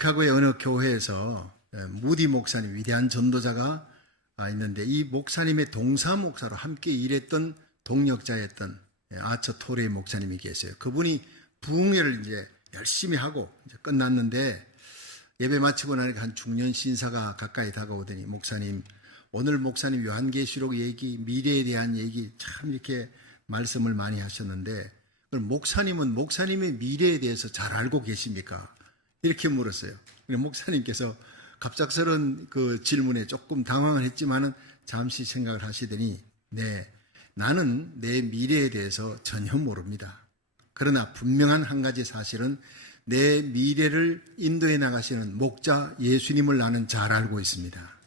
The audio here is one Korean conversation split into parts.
시카고의 어느 교회에서 무디 목사님, 위대한 전도자가 있는데, 이 목사님의 동사 목사로 함께 일했던 동역자였던 아처 토레 목사님이 계세요. 그분이 부흥회를 이제 열심히 하고 이제 끝났는데, 예배 마치고 나니까 한 중년 신사가 가까이 다가오더니, 목사님, 오늘 목사님 요한계시록 얘기, 미래에 대한 얘기 참 이렇게 말씀을 많이 하셨는데, 그럼 목사님은 목사님의 미래에 대해서 잘 알고 계십니까? 이렇게 물었어요. 목사님께서 갑작스러운 그 질문에 조금 당황을 했지만은 잠시 생각을 하시더니, 네, 나는 내 미래에 대해서 전혀 모릅니다. 그러나 분명한 한 가지 사실은 내 미래를 인도해 나가시는 목자 예수님을 나는 잘 알고 있습니다.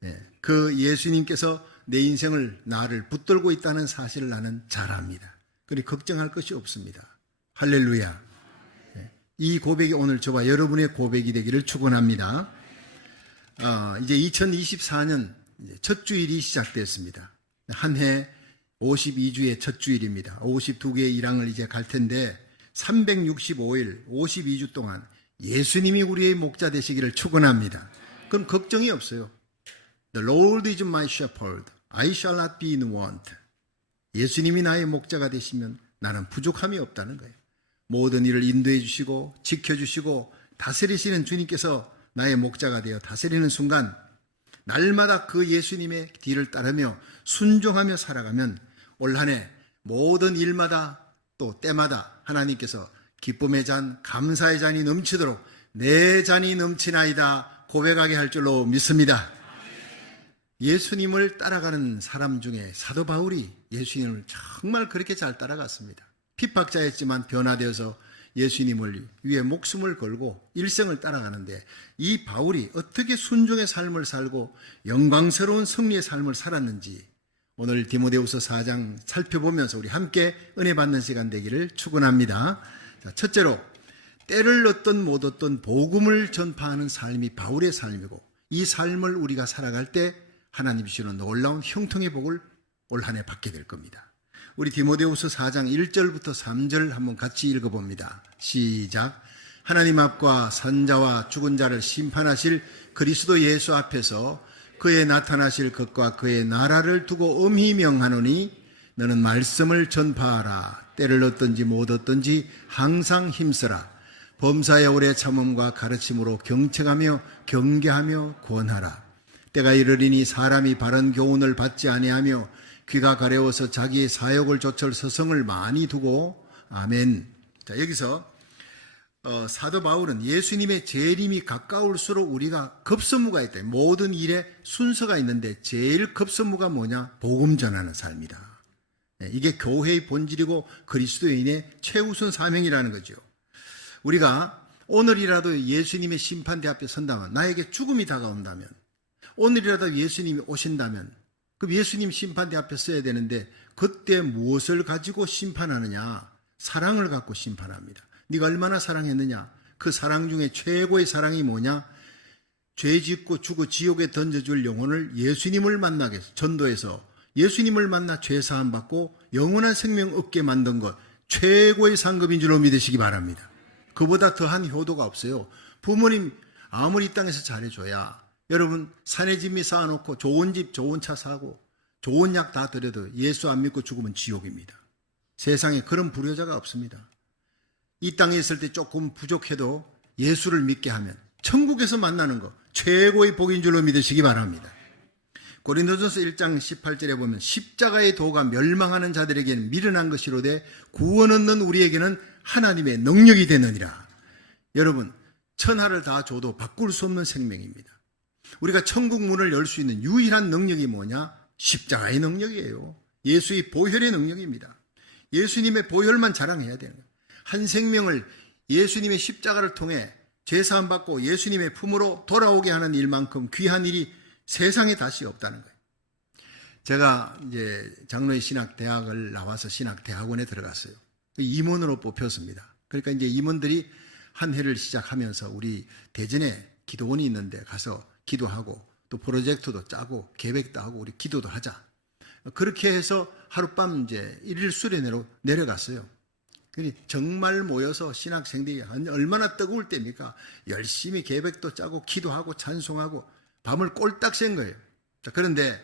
네, 그 예수님께서 내 인생을, 나를 붙들고 있다는 사실을 나는 잘 압니다. 그러니 걱정할 것이 없습니다. 할렐루야. 네, 이 고백이 오늘 저와 여러분의 고백이 되기를 축원합니다. 이제 2024년 첫 주일이 시작됐습니다. 한 해 52주의 첫 주일입니다. 52개의 일항을 이제 갈 텐데 365일 52주 동안 예수님이 우리의 목자 되시기를 축원합니다. 그럼 걱정이 없어요. The Lord is my shepherd. I shall not be in want. 예수님이 나의 목자가 되시면 나는 부족함이 없다는 거예요. 모든 일을 인도해 주시고 지켜주시고 다스리시는 주님께서 나의 목자가 되어 다스리는 순간, 날마다 그 예수님의 뒤를 따르며 순종하며 살아가면 올 한 해 모든 일마다 또 때마다 하나님께서 기쁨의 잔, 감사의 잔이 넘치도록 내 잔이 넘치나이다 고백하게 할 줄로 믿습니다. 예수님을 따라가는 사람 중에 사도 바울이 예수님을 정말 그렇게 잘 따라갔습니다. 핍박자였지만 변화되어서 예수님을 위해 목숨을 걸고 일생을 따라가는데, 이 바울이 어떻게 순종의 삶을 살고 영광스러운 승리의 삶을 살았는지 오늘 디모데후서 4장 살펴보면서 우리 함께 은혜 받는 시간 되기를 축원합니다. 자, 첫째로, 때를 얻든 못 얻든 복음을 전파하는 삶이 바울의 삶이고, 이 삶을 우리가 살아갈 때 하나님 주시는 놀라운 형통의 복을 올 한 해 받게 될 겁니다. 우리 디모데후서 4장 1절부터 3절 한번 같이 읽어봅니다. 시작. 하나님 앞과 산자와 죽은 자를 심판하실 그리스도 예수 앞에서 그의 나타나실 것과 그의 나라를 두고 엄히 명하노니, 너는 말씀을 전파하라. 때를 얻든지 못 얻든지 항상 힘쓰라. 범사의 오래 참음과 가르침으로 경책하며 경계하며 권하라. 때가 이르리니 사람이 바른 교훈을 받지 아니하며 귀가 가려워서 자기의 사욕을 좇을 서성을 많이 두고. 아멘. 자, 여기서 사도 바울은 예수님의 재림이 가까울수록 우리가 급선무가 있다. 모든 일에 순서가 있는데 제일 급선무가 뭐냐? 복음 전하는 삶이다. 이게 교회의 본질이고 그리스도인의 최우선 사명이라는 거죠. 우리가 오늘이라도 예수님의 심판대 앞에 선다면, 나에게 죽음이 다가온다면, 오늘이라도 예수님이 오신다면, 그럼 예수님 심판대 앞에 서야 되는데, 그때 무엇을 가지고 심판하느냐? 사랑을 갖고 심판합니다. 네가 얼마나 사랑했느냐? 그 사랑 중에 최고의 사랑이 뭐냐? 죄 짓고 죽어 지옥에 던져줄 영혼을 예수님을 만나게 해서, 전도해서 예수님을 만나 죄 사함 받고 영원한 생명 얻게 만든 것, 최고의 상급인 줄로 믿으시기 바랍니다. 그보다 더한 효도가 없어요. 부모님 아무리 이 땅에서 잘해줘야, 여러분 산에 집이 쌓아놓고 좋은 집 좋은 차 사고 좋은 약 다 드려도 예수 안 믿고 죽으면 지옥입니다. 세상에 그런 불효자가 없습니다. 이 땅에 있을 때 조금 부족해도 예수를 믿게 하면 천국에서 만나는 것, 최고의 복인 줄로 믿으시기 바랍니다. 고린도전서 1장 18절에 보면, 십자가의 도가 멸망하는 자들에게는 미련한 것이로되 구원 얻는 우리에게는 하나님의 능력이 되느니라. 여러분, 천하를 다 줘도 바꿀 수 없는 생명입니다. 우리가 천국 문을 열 수 있는 유일한 능력이 뭐냐? 십자가의 능력이에요. 예수의 보혈의 능력입니다. 예수님의 보혈만 자랑해야 되는 거예요. 한 생명을 예수님의 십자가를 통해 죄사함 받고 예수님의 품으로 돌아오게 하는 일만큼 귀한 일이 세상에 다시 없다는 거예요. 제가 이제 장로의 신학대학을 나와서 신학대학원에 들어갔어요. 임원으로 뽑혔습니다. 그러니까 이제 임원들이 한 해를 시작하면서 우리 대전에 기도원이 있는데 가서 기도하고 또 프로젝트도 짜고 계획도 하고 우리 기도도 하자. 그렇게 해서 하룻밤 이제 일일 수련회로 내려갔어요. 정말 모여서 신학생들이 얼마나 뜨거울 때입니까? 열심히 계획도 짜고 기도하고 찬송하고 밤을 꼴딱 샌 거예요. 자, 그런데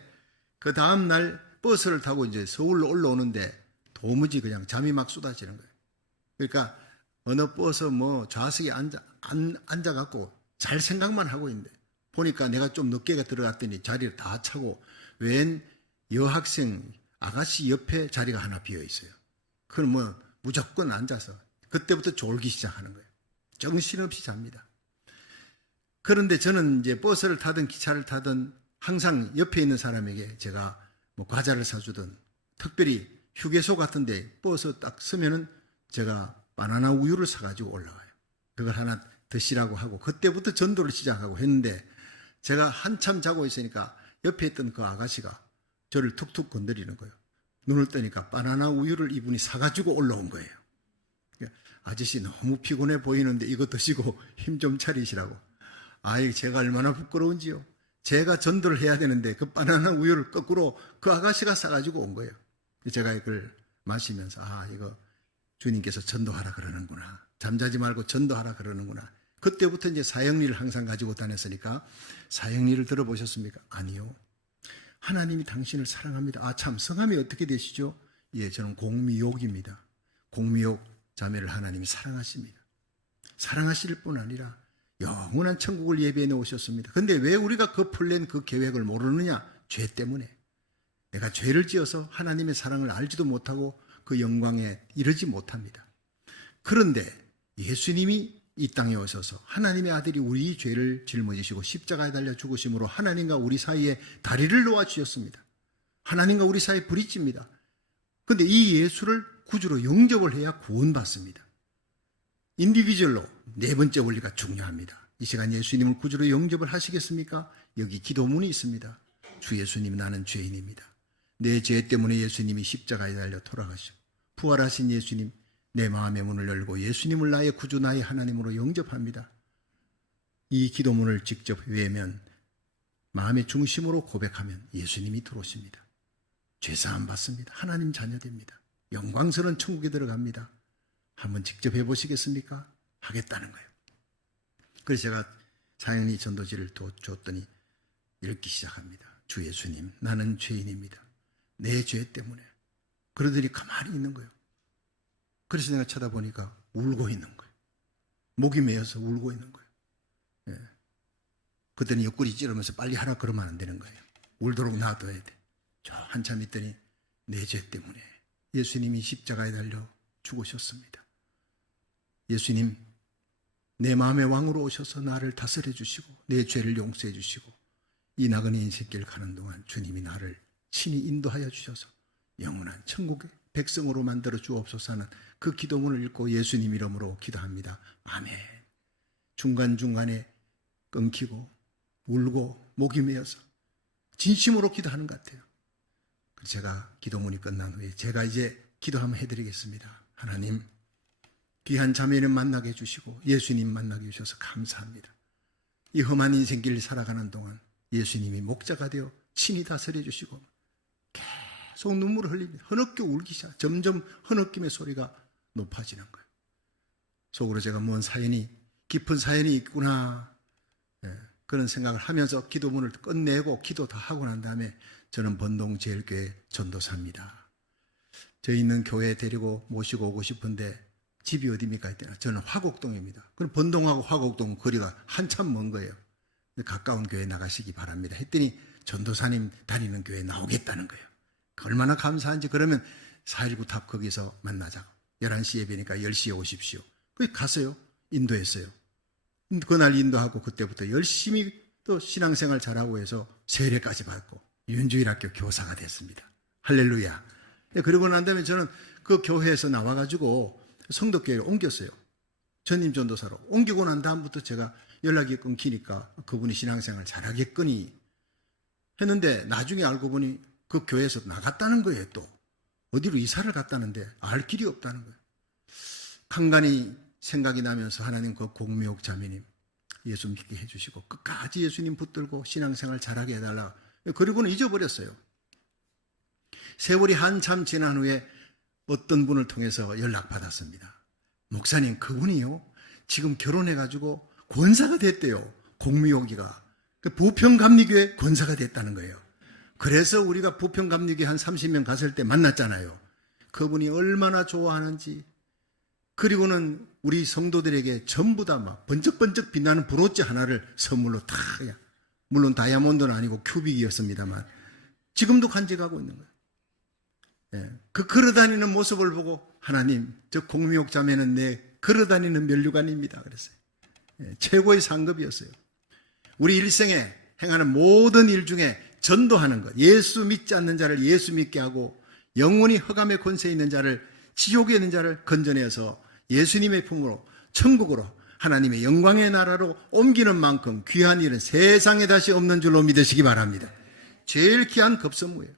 그 다음날 버스를 타고 이제 서울로 올라오는데 도무지 그냥 잠이 막 쏟아지는 거예요. 그러니까 어느 버스 좌석에 앉아갖고 잘 생각만 하고 있는데 보니까 내가 좀 늦게 들어갔더니 자리를 다 차고 웬 여학생 아가씨 옆에 자리가 하나 비어 있어요. 그럼 무조건 앉아서 그때부터 졸기 시작하는 거예요. 정신없이 잡니다. 그런데 저는 이제 버스를 타든 기차를 타든 항상 옆에 있는 사람에게 제가 과자를 사주든 특별히 휴게소 같은데 버스 딱 서면은 제가 바나나 우유를 사가지고 올라가요. 그걸 하나 드시라고 하고 그때부터 전도를 시작하고 했는데 제가 한참 자고 있으니까 옆에 있던 그 아가씨가 저를 툭툭 건드리는 거예요. 눈을 뜨니까 바나나 우유를 이분이 사가지고 올라온 거예요. 아저씨 너무 피곤해 보이는데 이거 드시고 힘 좀 차리시라고. 아이, 제가 얼마나 부끄러운지요. 제가 전도를 해야 되는데 그 바나나 우유를 거꾸로 그 아가씨가 싸가지고 온 거예요. 제가 이걸 마시면서 이거 주님께서 전도하라 그러는구나. 잠자지 말고 전도하라 그러는구나. 그때부터 이제 사형리를 항상 가지고 다녔으니까 사형리를 들어보셨습니까? 아니요. 하나님이 당신을 사랑합니다. 참, 성함이 어떻게 되시죠? 예, 저는 공미옥입니다. 공미옥 자매를 하나님이 사랑하십니다. 사랑하실 뿐 아니라 영원한 천국을 예비해 놓으셨습니다. 근데 왜 우리가 그 풀낸 그 계획을 모르느냐? 죄 때문에. 내가 죄를 지어서 하나님의 사랑을 알지도 못하고 그 영광에 이르지 못합니다. 그런데 예수님이 이 땅에 오셔서 하나님의 아들이 우리 죄를 짊어지시고 십자가에 달려 죽으심으로 하나님과 우리 사이에 다리를 놓아주셨습니다. 하나님과 우리 사이에 브릿지입니다. 그런데 이 예수를 구주로 영접을 해야 구원받습니다. 인디비주얼로 네 번째 원리가 중요합니다. 이 시간 예수님을 구주로 영접을 하시겠습니까? 여기 기도문이 있습니다. 주 예수님, 나는 죄인입니다. 내 죄 때문에 예수님이 십자가에 달려 돌아가시고 부활하신 예수님, 내 마음의 문을 열고 예수님을 나의 구주, 나의 하나님으로 영접합니다. 이 기도문을 직접 외우면, 마음의 중심으로 고백하면 예수님이 들어오십니다. 죄사함 받습니다. 하나님 자녀 됩니다. 영광스러운 천국에 들어갑니다. 한번 직접 해보시겠습니까? 하겠다는 거예요. 그래서 제가 사형리 전도지를 줬더니 읽기 시작합니다. 주 예수님, 나는 죄인입니다. 내 죄 때문에. 그러더니 가만히 있는 거예요. 그래서 내가 쳐다보니까 울고 있는 거예요. 목이 메어서 울고 있는 거예요. 예. 그랬더니 옆구리 찌르면서 빨리 하라 그러면 안 되는 거예요. 울도록 놔둬야 돼. 저 한참 있더니 내 죄 때문에 예수님이 십자가에 달려 죽으셨습니다. 예수님, 내 마음의 왕으로 오셔서 나를 다스려 주시고 내 죄를 용서해 주시고 이 나그네 인생길 가는 동안 주님이 나를 친히 인도하여 주셔서 영원한 천국의 백성으로 만들어 주옵소서 하는 그 기도문을 읽고 예수님 이름으로 기도합니다. 아멘. 중간중간에 끊기고 울고 목이 메어서 진심으로 기도하는 것 같아요. 제가 기도문이 끝난 후에 제가 이제 기도 한번 해드리겠습니다. 하나님, 귀한 자매를 만나게 해주시고 예수님 만나게 해주셔서 감사합니다. 이 험한 인생길을 살아가는 동안 예수님이 목자가 되어 친히 다스려 주시고 계속 눈물을 흘립니다. 흐느껴 울기 시작. 점점 흐느낌의 소리가 높아지는 거예요. 속으로 제가 뭔 사연이, 깊은 사연이 있구나, 그런 생각을 하면서 기도문을 끝내고 기도 다 하고 난 다음에 저는 번동제일교회 전도사입니다. 저희 있는 교회에 데리고 모시고 오고 싶은데 집이 어디입니까? 했더니 저는 화곡동입니다. 그럼 번동하고 화곡동 거리가 한참 먼 거예요. 가까운 교회 나가시기 바랍니다. 했더니 전도사님 다니는 교회에 나오겠다는 거예요. 얼마나 감사한지. 그러면 419 탑 거기서 만나자고. 11시 예배니까 10시에 오십시오. 거기 갔어요. 인도했어요. 그날 인도하고 그때부터 열심히 또 신앙생활 잘하고 해서 세례까지 받고 윤주일학교 교사가 됐습니다. 할렐루야. 그러고 난 다음에 저는 그 교회에서 나와가지고 성덕교회를 옮겼어요. 전임 전도사로. 옮기고 난 다음부터 제가 연락이 끊기니까 그분이 신앙생활 잘하겠거니 했는데 나중에 알고 보니 그 교회에서 나갔다는 거예요. 또 어디로 이사를 갔다는데 알 길이 없다는 거예요. 간간히 생각이 나면서 하나님, 그 공미옥 자매님 예수 믿게 해주시고 끝까지 예수님 붙들고 신앙생활 잘하게 해달라. 그리고는 잊어버렸어요. 세월이 한참 지난 후에 어떤 분을 통해서 연락받았습니다. 목사님, 그분이요, 지금 결혼해가지고 권사가 됐대요. 공무요기가. 부평감리교회 권사가 됐다는 거예요. 그래서 우리가 부평감리교회 한 30명 갔을 때 만났잖아요. 그분이 얼마나 좋아하는지. 그리고는 우리 성도들에게 전부 다 막 번쩍번쩍 빛나는 브로치 하나를 선물로 다, 물론 다이아몬드는 아니고 큐빅이었습니다만 지금도 간직하고 있는 거예요. 그 걸어다니는 모습을 보고 하나님, 저 공미옥 자매는 내 걸어다니는 면류관입니다 그랬어요. 최고의 상급이었어요. 우리 일생에 행하는 모든 일 중에 전도하는 것, 예수 믿지 않는 자를 예수 믿게 하고 영원히 흑암의 권세에 있는 자를, 지옥에 있는 자를 건져내서 예수님의 품으로, 천국으로, 하나님의 영광의 나라로 옮기는 만큼 귀한 일은 세상에 다시 없는 줄로 믿으시기 바랍니다. 제일 귀한 급선무예요.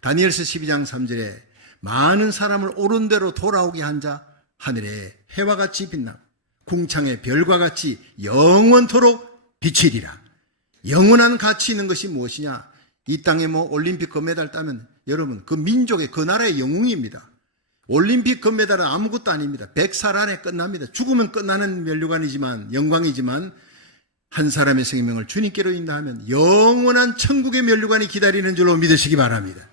다니엘서 12장 3절에 많은 사람을 옳은 대로 돌아오게 한 자 하늘에 해와 같이 빛나고 궁창의 별과 같이 영원토록 비치리라. 영원한 가치 있는 것이 무엇이냐? 이 땅에 뭐 올림픽 금메달 따면 여러분 그 민족의 그 나라의 영웅입니다. 올림픽 금메달은 아무것도 아닙니다. 100살 안에 끝납니다. 죽으면 끝나는 면류관이지만, 영광이지만 한 사람의 생명을 주님께로 인도하면 영원한 천국의 면류관이 기다리는 줄로 믿으시기 바랍니다.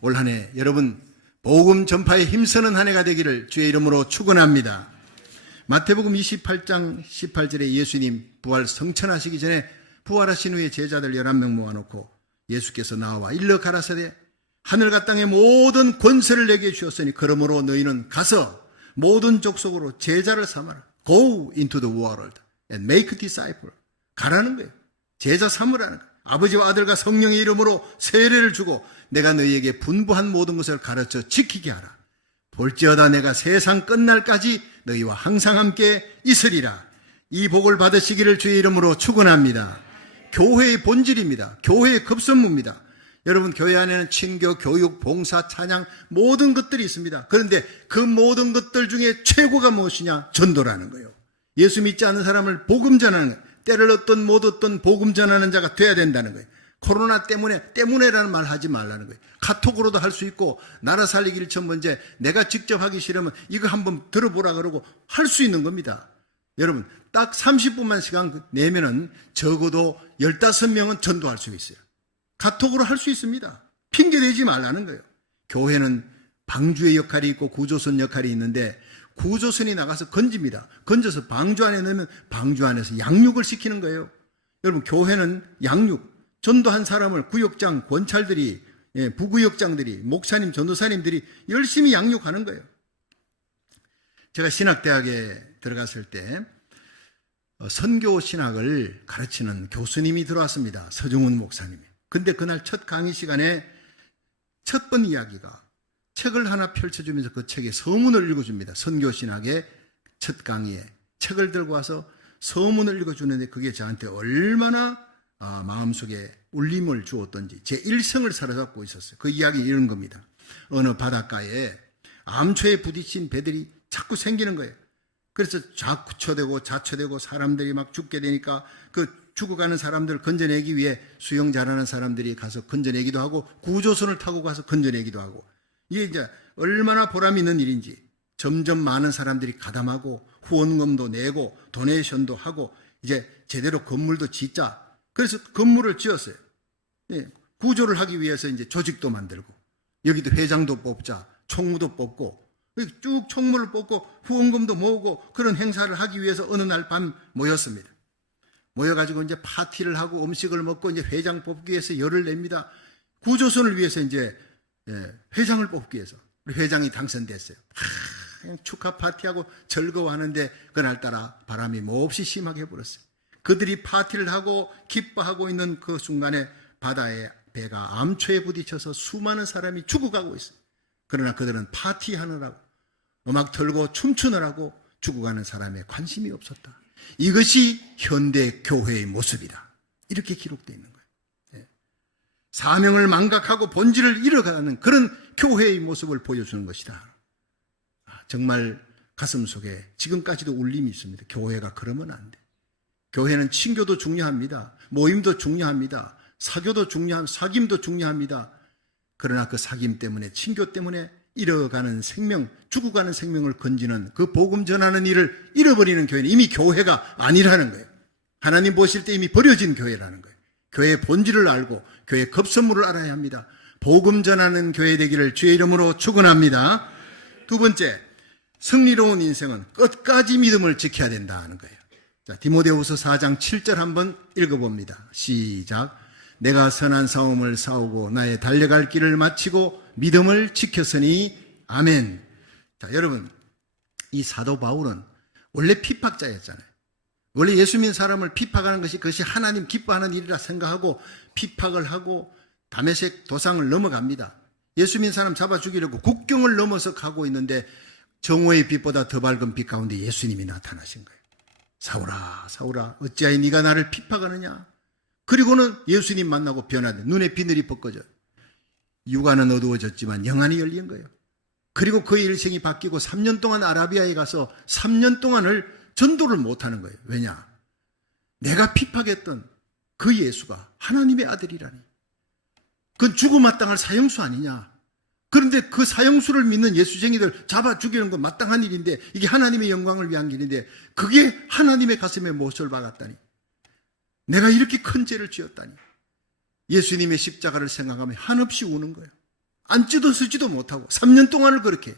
올 한 해 여러분 복음 전파에 힘쓰는 한 해가 되기를 주의 이름으로 축원합니다. 마태복음 28장 18절에 예수님 부활 성천하시기 전에 부활하신 후에 제자들 11명 모아놓고 예수께서 나와 일러 가라사대 하늘과 땅의 모든 권세를 내게 주었으니 그러므로 너희는 가서 모든 족속으로 제자를 삼아라. Go into the world and make disciples. 가라는 거예요. 제자 삼으라는 거예요. 아버지와 아들과 성령의 이름으로 세례를 주고 내가 너희에게 분부한 모든 것을 가르쳐 지키게 하라. 볼지어다 내가 세상 끝날까지 너희와 항상 함께 있으리라. 이 복을 받으시기를 주의 이름으로 축원합니다. 교회의 본질입니다. 교회의 급선무입니다. 여러분 교회 안에는 친교, 교육, 봉사, 찬양 모든 것들이 있습니다. 그런데 그 모든 것들 중에 최고가 무엇이냐? 전도라는 거예요. 예수 믿지 않는 사람을 복음 전하는 거예요. 때를 얻든 못 얻든 복음 전하는 자가 돼야 된다는 거예요. 코로나 때문에라는 말 하지 말라는 거예요. 카톡으로도 할 수 있고 나라 살리기 1천 번째 내가 직접 하기 싫으면 이거 한번 들어보라 그러고 할 수 있는 겁니다. 여러분 딱 30분만 시간 내면은 적어도 15명은 전도할 수 있어요. 카톡으로 할 수 있습니다. 핑계대지 말라는 거예요. 교회는 방주의 역할이 있고 구조선 역할이 있는데 구조선이 나가서 건집니다. 건져서 방주 안에 넣으면 방주 안에서 양육을 시키는 거예요. 여러분 교회는 양육, 전도한 사람을 구역장, 권찰들이, 부구역장들이, 목사님, 전도사님들이 열심히 양육하는 거예요. 제가 신학대학에 들어갔을 때 선교신학을 가르치는 교수님이 들어왔습니다. 서중훈 목사님이. 근데 그날 첫 강의 시간에 첫 번 이야기가 책을 하나 펼쳐주면서 그 책에 서문을 읽어줍니다. 선교신학의 첫 강의에 책을 들고 와서 서문을 읽어주는데 그게 저한테 얼마나 마음속에 울림을 주었던지 제 일생을 사로잡고 있었어요. 그 이야기 이런 겁니다. 어느 바닷가에 암초에 부딪힌 배들이 자꾸 생기는 거예요. 그래서 좌초되고 자초되고 사람들이 막 죽게 되니까 그 죽어가는 사람들을 건져내기 위해 수영 잘하는 사람들이 가서 건져내기도 하고 구조선을 타고 가서 건져내기도 하고 이게 이제 얼마나 보람 있는 일인지 점점 많은 사람들이 가담하고 후원금도 내고 도네이션도 하고 이제 제대로 건물도 짓자. 그래서 건물을 지었어요. 구조를 하기 위해서 이제 조직도 만들고 여기도 회장도 뽑자, 총무도 뽑고 쭉 총무를 뽑고 후원금도 모으고 그런 행사를 하기 위해서 어느 날 밤 모였습니다. 모여가지고 이제 파티를 하고 음식을 먹고 이제 회장 뽑기 위해서 열을 냅니다. 구조선을 위해서 이제 회장을 뽑기 위해서 우리 회장이 당선됐어요. 그냥 축하 파티하고 즐거워하는데 그날따라 바람이 몹시 심하게 불었어요. 그들이 파티를 하고 기뻐하고 있는 그 순간에 바다에 배가 암초에 부딪혀서 수많은 사람이 죽어가고 있어요. 그러나 그들은 파티하느라고 음악 틀고 춤추느라고 죽어가는 사람에 관심이 없었다. 이것이 현대 교회의 모습이다. 이렇게 기록되어 있는 거예요. 사명을 망각하고 본질을 잃어가는 그런 교회의 모습을 보여주는 것이다. 정말 가슴 속에 지금까지도 울림이 있습니다. 교회가 그러면 안 돼. 교회는 친교도 중요합니다. 모임도 중요합니다. 사교도 중요합니다. 사귐도 중요합니다. 그러나 그 사귐 때문에 친교 때문에 잃어가는 생명, 죽어가는 생명을 건지는 그 복음 전하는 일을 잃어버리는 교회는 이미 교회가 아니라는 거예요. 하나님 보실 때 이미 버려진 교회라는 거예요. 교회의 본질을 알고 교회의 급선무를 알아야 합니다. 복음 전하는 교회 되기를 주의 이름으로 축원합니다. 두 번째, 승리로운 인생은 끝까지 믿음을 지켜야 된다는 거예요. 자, 디모데후서 4장 7절 한번 읽어봅니다. 시작. 내가 선한 싸움을 싸우고 나의 달려갈 길을 마치고 믿음을 지켰으니 아멘. 자, 여러분, 이 사도 바울은 원래 핍박자였잖아요. 원래 예수 믿는 사람을 핍박하는 것이 그것이 하나님 기뻐하는 일이라 생각하고 핍박을 하고 다메섹 도상을 넘어갑니다. 예수 믿는 사람 잡아 죽이려고 국경을 넘어서 가고 있는데 정오의 빛보다 더 밝은 빛 가운데 예수님이 나타나신 거예요. 사울아, 사울아, 어찌하여 네가 나를 핍박하느냐? 그리고는 예수님 만나고 변화돼. 눈에 비늘이 벗겨져. 육안은 어두워졌지만 영안이 열린 거예요. 그리고 그의 일생이 바뀌고 3년 동안 아라비아에 가서 3년 동안을 전도를 못하는 거예요. 왜냐? 내가 핍박했던 그 예수가 하나님의 아들이라니. 그건 죽음 마땅할 사형수 아니냐? 그런데 그 사형수를 믿는 예수쟁이들 잡아 죽이는 건 마땅한 일인데 이게 하나님의 영광을 위한 길인데 그게 하나님의 가슴에 못을 박았다니. 내가 이렇게 큰 죄를 지었다니. 예수님의 십자가를 생각하면 한없이 우는 거예요. 앉지도 서지도 못하고 3년 동안을 그렇게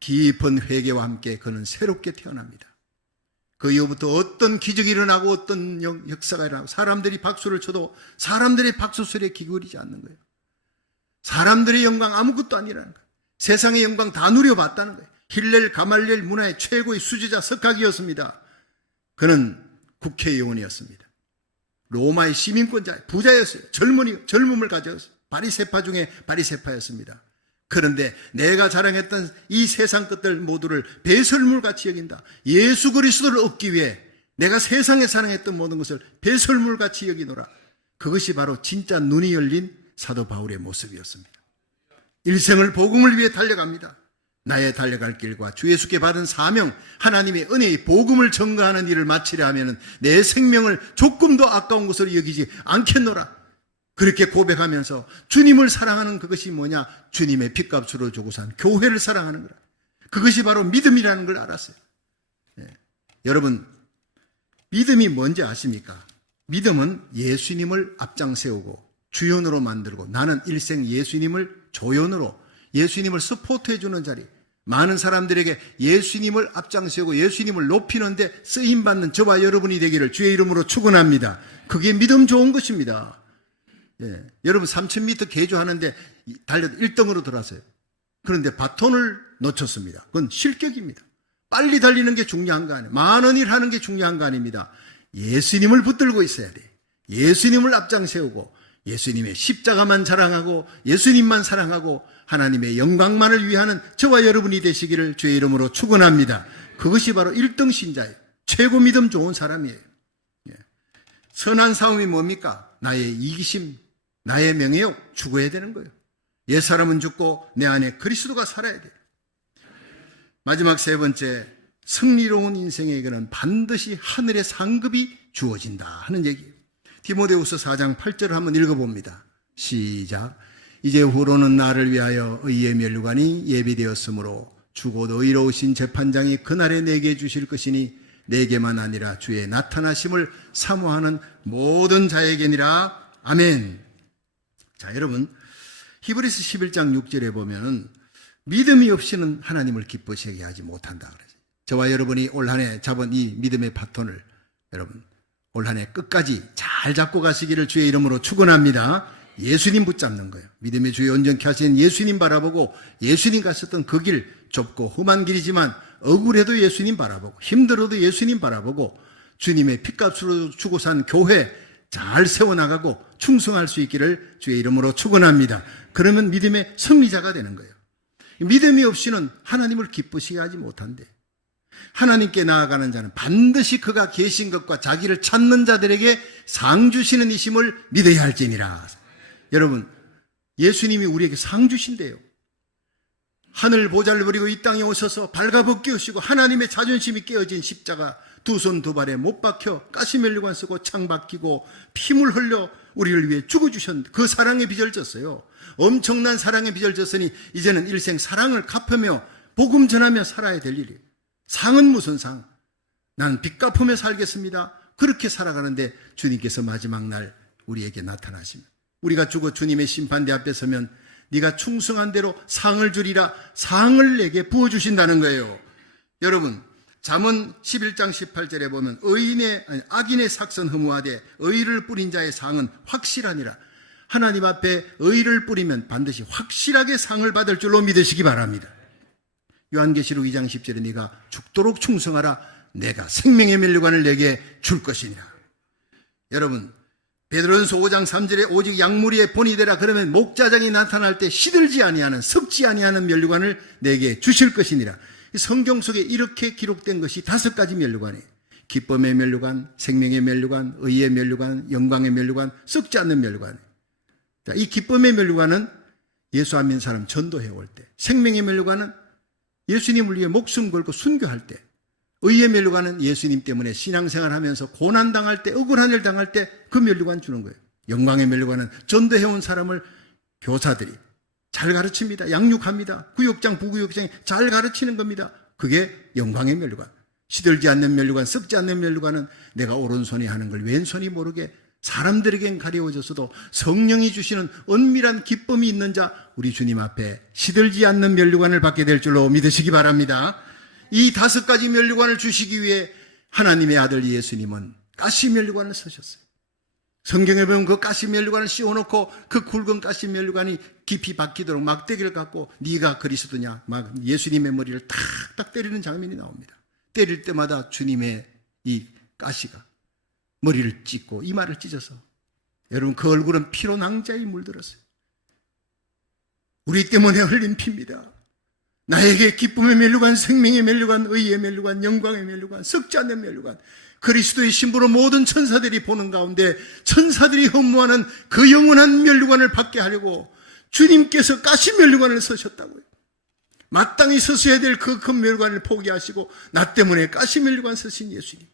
깊은 회개와 함께 그는 새롭게 태어납니다. 그 이후부터 어떤 기적이 일어나고 어떤 역사가 일어나고 사람들이 박수를 쳐도 사람들의 박수 소리에 기울이지 않는 거예요. 사람들의 영광 아무것도 아니라는 거예요. 세상의 영광 다 누려봤다는 거예요. 힐렐 가말리엘 문화의 최고의 수제자 석학이었습니다. 그는 국회의원이었습니다. 로마의 시민권자, 부자였어요. 젊음을 가졌어요. 바리새파 중에 바리새파였습니다. 그런데 내가 자랑했던 이 세상 것들 모두를 배설물같이 여긴다. 예수 그리스도를 얻기 위해 내가 세상에 사랑했던 모든 것을 배설물같이 여기노라. 그것이 바로 진짜 눈이 열린 사도 바울의 모습이었습니다. 일생을 복음을 위해 달려갑니다. 나의 달려갈 길과 주 예수께 받은 사명, 하나님의 은혜의 복음을 전가하는 일을 마치려 하면 내 생명을 조금도 아까운 것으로 여기지 않겠노라. 그렇게 고백하면서 주님을 사랑하는 그것이 뭐냐? 주님의 핏값으로 주고 산 교회를 사랑하는 거라. 그것이 바로 믿음이라는 걸 알았어요. 여러분, 믿음이 뭔지 아십니까? 믿음은 예수님을 앞장 세우고 주연으로 만들고 나는 일생 예수님을 조연으로 예수님을 서포트해 주는 자리. 많은 사람들에게 예수님을 앞장 세우고 예수님을 높이는데 쓰임받는 저와 여러분이 되기를 주의 이름으로 축원합니다. 그게 믿음 좋은 것입니다. 여러분 3000m 개조하는데 달려도 1등으로 들어왔어요. 그런데 바톤을 놓쳤습니다. 그건 실격입니다. 빨리 달리는 게 중요한 거 아니에요. 많은 일 하는 게 중요한 거 아닙니다. 예수님을 붙들고 있어야 돼. 예수님을 앞장 세우고 예수님의 십자가만 자랑하고 예수님만 사랑하고 하나님의 영광만을 위하는 저와 여러분이 되시기를 주의 이름으로 축원합니다. 그것이 바로 1등 신자예요. 최고 믿음 좋은 사람이에요. 선한 싸움이 뭡니까? 나의 이기심, 나의 명예욕 죽어야 되는 거예요. 옛사람은 죽고 내 안에 그리스도가 살아야 돼요. 마지막 세 번째, 승리로운 인생에게는 반드시 하늘의 상급이 주어진다 하는 얘기예요. 디모데후서 4장 8절을 한번 읽어봅니다. 시작. 이제 후로는 나를 위하여 의의 면류관이 예비되었으므로 죽어도 의로우신 재판장이 그날에 내게 주실 것이니 내게만 아니라 주의 나타나심을 사모하는 모든 자에게니라. 아멘. 자, 여러분, 히브리서 11장 6절에 보면은 믿음이 없이는 하나님을 기쁘시게 하지 못한다 그래요. 저와 여러분이 올 한 해 잡은 이 믿음의 바톤을 여러분 올 한 해 끝까지 잘 잡고 가시기를 주의 이름으로 축원합니다. 예수님 붙잡는 거예요. 믿음의 주에 온전케 하신 예수님 바라보고 예수님 가셨던 그 길, 좁고 험한 길이지만 억울해도 예수님 바라보고 힘들어도 예수님 바라보고 주님의 핏값으로 주고 산 교회 잘 세워나가고 충성할 수 있기를 주의 이름으로 축원합니다. 그러면 믿음의 승리자가 되는 거예요. 믿음이 없이는 하나님을 기쁘시게 하지 못한대. 하나님께 나아가는 자는 반드시 그가 계신 것과 자기를 찾는 자들에게 상 주시는 이심을 믿어야 할지니라. 여러분, 예수님이 우리에게 상 주신대요. 하늘 보좌를 버리고 이 땅에 오셔서 발가벗기우시고 하나님의 자존심이 깨어진 십자가 두 손 두 발에 못 박혀 가시면류관 쓰고 창 박히고 피물 흘려 우리를 위해 죽어주셨는데 그 사랑의 빚을 졌어요. 엄청난 사랑의 빚을 졌으니 이제는 일생 사랑을 갚으며 복음 전하며 살아야 될 일이에요. 상은 무슨 상? 나는 빚 갚으며 살겠습니다. 그렇게 살아가는데 주님께서 마지막 날 우리에게 나타나십니다. 우리가 죽어 주님의 심판대 앞에 서면 네가 충성한 대로 상을 주리라, 상을 내게 부어주신다는 거예요. 여러분, 잠언 11장 18절에 보면 악인의 삭선 허무하되 의를 뿌린 자의 상은 확실하니라. 하나님 앞에 의를 뿌리면 반드시 확실하게 상을 받을 줄로 믿으시기 바랍니다. 요한계시록 2장 10절에 네가 죽도록 충성하라, 내가 생명의 면류관을 내게 줄 것이니라. 여러분, 베드로전서 5장 3절에 오직 약무리의 본이 되라, 그러면 목자장이 나타날 때 시들지 아니하는, 썩지 아니하는 면류관을 내게 주실 것이니라. 성경 속에 이렇게 기록된 것이 5가지 면류관이에요. 기쁨의 면류관, 생명의 면류관, 의의 면류관, 영광의 면류관, 썩지 않는 면류관이에요. 자, 이 기쁨의 면류관은 예수 안 믿는 사람 전도해 올 때, 생명의 면류관은 예수님을 위해 목숨 걸고 순교할 때, 의의 면류관은 예수님 때문에 신앙생활하면서 고난당할 때, 억울한 일 당할 때 그 면류관 주는 거예요. 영광의 면류관은 전도해 온 사람을 교사들이 잘 가르칩니다. 양육합니다. 구역장, 부구역장이 잘 가르치는 겁니다. 그게 영광의 면류관. 시들지 않는 면류관, 썩지 않는 면류관은 내가 오른손이 하는 걸 왼손이 모르게 사람들에겐 가려워졌어도 성령이 주시는 은밀한 기쁨이 있는 자, 우리 주님 앞에 시들지 않는 면류관을 받게 될 줄로 믿으시기 바랍니다. 이 5가지 면류관을 주시기 위해 하나님의 아들 예수님은 가시 면류관을 쓰셨어요. 성경에 보면 그 가시 면류관을 씌워놓고 그 굵은 가시 면류관이 깊이 박히도록 막대기를 갖고 네가 그리스도냐 막 예수님의 머리를 탁탁 때리는 장면이 나옵니다. 때릴 때마다 주님의 이 가시가 머리를 찢고 이마를 찢어서, 여러분 그 얼굴은 피로 낭자히 물들었어요. 우리 때문에 흘린 피입니다. 나에게 기쁨의 면류관, 생명의 면류관, 의의 면류관, 영광의 면류관, 썩지 않는 면류관, 그리스도의 신부로 모든 천사들이 보는 가운데 천사들이 흠모하는 그 영원한 면류관을 받게 하려고 주님께서 가시 면류관을 쓰셨다고요. 마땅히 쓰셔야 될 그 큰 면류관을 포기하시고 나 때문에 가시 면류관 쓰신 예수님,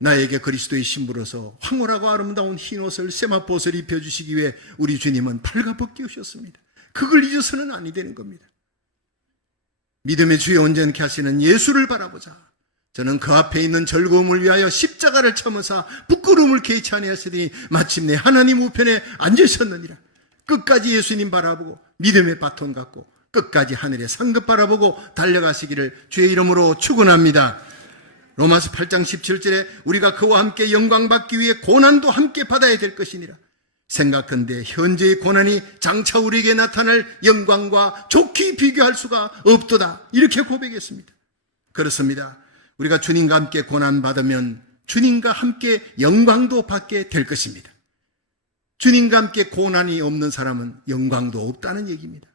나에게 그리스도의 신부로서 황홀하고 아름다운 흰옷을 세마포옷을 입혀주시기 위해 우리 주님은 발가벗기 오셨습니다. 그걸 잊어서는 아니 되는 겁니다. 믿음의 주에 온전케 하시는 예수를 바라보자. 저는 그 앞에 있는 즐거움을 위하여 십자가를 참으사 부끄러움을 개의치 아니하시더니 마침내 하나님 우편에 앉으셨느니라. 끝까지 예수님 바라보고 믿음의 바톤 갖고 끝까지 하늘의 상급 바라보고 달려가시기를 주의 이름으로 축원합니다. 로마서 8장 17절에 우리가 그와 함께 영광 받기 위해 고난도 함께 받아야 될 것이니라. 생각한데 현재의 고난이 장차 우리에게 나타날 영광과 좋게 비교할 수가 없도다, 이렇게 고백했습니다. 그렇습니다. 우리가 주님과 함께 고난받으면 주님과 함께 영광도 받게 될 것입니다. 주님과 함께 고난이 없는 사람은 영광도 없다는 얘기입니다.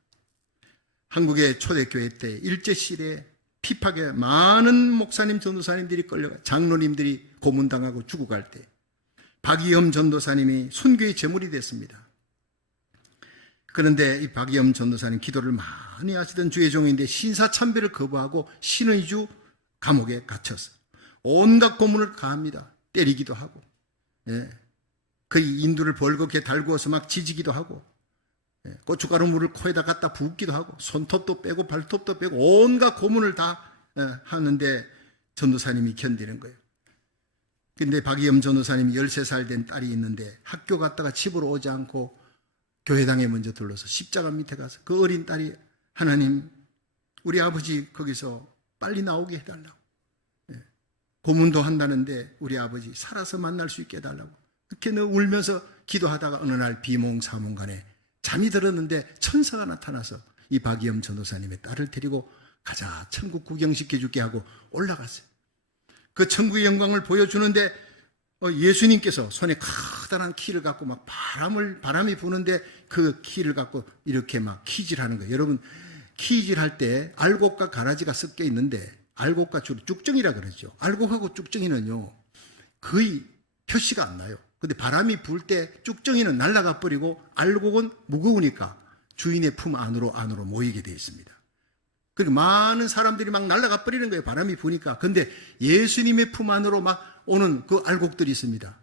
한국의 초대교회 때 일제시대에 핍하게 많은 목사님, 전도사님들이 끌려가 장로님들이 고문당하고 죽어갈 때 박이엄 전도사님이 순교의 제물이 됐습니다. 그런데 이 박이엄 전도사님 기도를 많이 하시던 주의 종인데 신사참배를 거부하고 신의주 감옥에 갇혔어요. 온갖 고문을 가합니다. 때리기도 하고, 그 인두를 벌겋게 달구어서 막 지지기도 하고, 고춧가루 물을 코에다 갖다 붓기도 하고, 손톱도 빼고 발톱도 빼고 온갖 고문을 다 하는데 전도사님이 견디는 거예요. 근데 박이엄 전도사님이 13살 된 딸이 있는데 학교 갔다가 집으로 오지 않고 교회당에 먼저 들러서 십자가 밑에 가서 그 어린 딸이 하나님, 우리 아버지 거기서 빨리 나오게 해달라고, 고문도 한다는데 우리 아버지 살아서 만날 수 있게 해달라고 이렇게 울면서 기도하다가 어느 날 비몽사몽간에 잠이 들었는데 천사가 나타나서 이 박이엄 전도사님의 딸을 데리고 가자, 천국 구경시켜줄게 하고 올라갔어요. 그 천국의 영광을 보여주는데 예수님께서 손에 커다란 키를 갖고 막 바람이 부는데 그 키를 갖고 이렇게 막 키질하는 거예요. 여러분, 키질할 때 알곡과 가라지가 섞여 있는데 알곡과 주로 쭉정이라 그러죠. 알곡하고 쭉정이는요 거의 표시가 안 나요. 근데 바람이 불 때 쭉정이는 날아가 버리고 알곡은 무거우니까 주인의 품 안으로 모이게 되어 있습니다. 그러니까 많은 사람들이 막 날아가 버리는 거예요. 바람이 부니까. 근데 예수님의 품 안으로 막 오는 그 알곡들이 있습니다.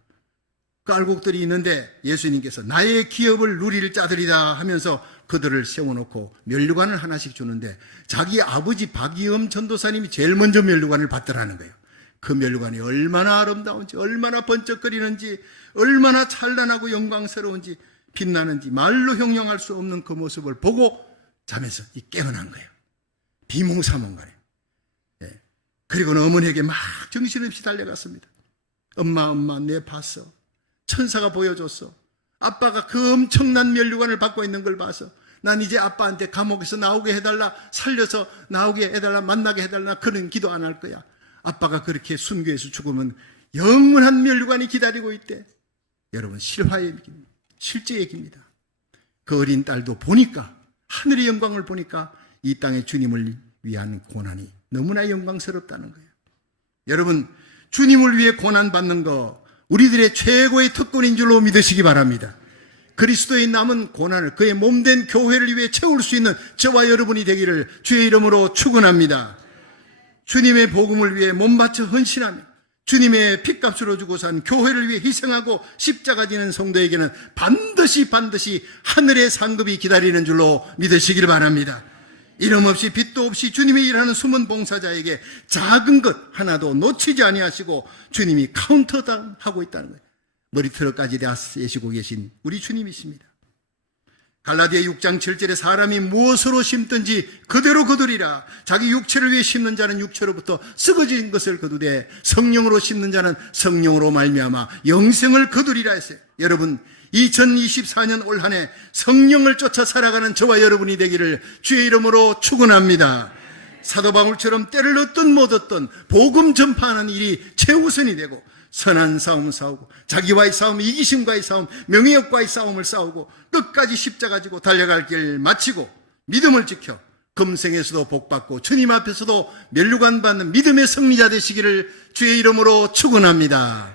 그 알곡들이 있는데 예수님께서 나의 기업을 누릴 자들이다 하면서 그들을 세워놓고 면류관을 하나씩 주는데 자기 아버지 박이엄 전도사님이 제일 먼저 면류관을 받더라는 거예요. 그 면류관이 얼마나 아름다운지, 얼마나 번쩍거리는지, 얼마나 찬란하고 영광스러운지, 빛나는지 말로 형용할 수 없는 그 모습을 보고 잠에서 깨어난 거예요. 비몽사몽간에. 예. 그리고는 어머니에게 막 정신없이 달려갔습니다. 엄마 내 봤어. 천사가 보여줬어. 아빠가 그 엄청난 면류관을 받고 있는 걸 봐서 난 이제 아빠한테 감옥에서 나오게 해달라, 살려서 나오게 해달라, 만나게 해달라, 그런 기도 안 할 거야. 아빠가 그렇게 순교해서 죽으면 영원한 면류관이 기다리고 있대. 여러분, 실화의 얘기입니다. 실제 얘기입니다. 그 어린 딸도 보니까, 하늘의 영광을 보니까 이 땅의 주님을 위한 고난이 너무나 영광스럽다는 거예요. 여러분, 주님을 위해 고난받는 거 우리들의 최고의 특권인 줄로 믿으시기 바랍니다. 그리스도의 남은 고난을 그의 몸된 교회를 위해 채울 수 있는 저와 여러분이 되기를 주의 이름으로 축원합니다. 주님의 복음을 위해 몸바쳐 헌신하며 주님의 핏값으로 주고 산 교회를 위해 희생하고 십자가 지는 성도에게는 반드시 하늘의 상급이 기다리는 줄로 믿으시길 바랍니다. 이름 없이 빚도 없이 주님이 일하는 숨은 봉사자에게 작은 것 하나도 놓치지 아니하시고 주님이 카운터다운하고 있다는 거예요. 머리털까지 다 세시고 계신 우리 주님이십니다. 갈라디아 6장 7절에 사람이 무엇으로 심든지 그대로 거두리라. 자기 육체를 위해 심는 자는 육체로부터 썩어진 것을 거두되 성령으로 심는 자는 성령으로 말미암아 영생을 거두리라 했어요. 여러분, 2024년 올 한 해 성령을 쫓아 살아가는 저와 여러분이 되기를 주의 이름으로 축원합니다. 사도 바울처럼 때를 얻든 못 얻든 복음 전파하는 일이 최우선이 되고 선한 싸움 싸우고 자기와의 싸움, 이기심과의 싸움, 명예욕과의 싸움을 싸우고 끝까지 십자가 지고 달려갈 길 마치고 믿음을 지켜 금생에서도 복받고 주님 앞에서도 면류관 받는 믿음의 승리자 되시기를 주의 이름으로 축원합니다.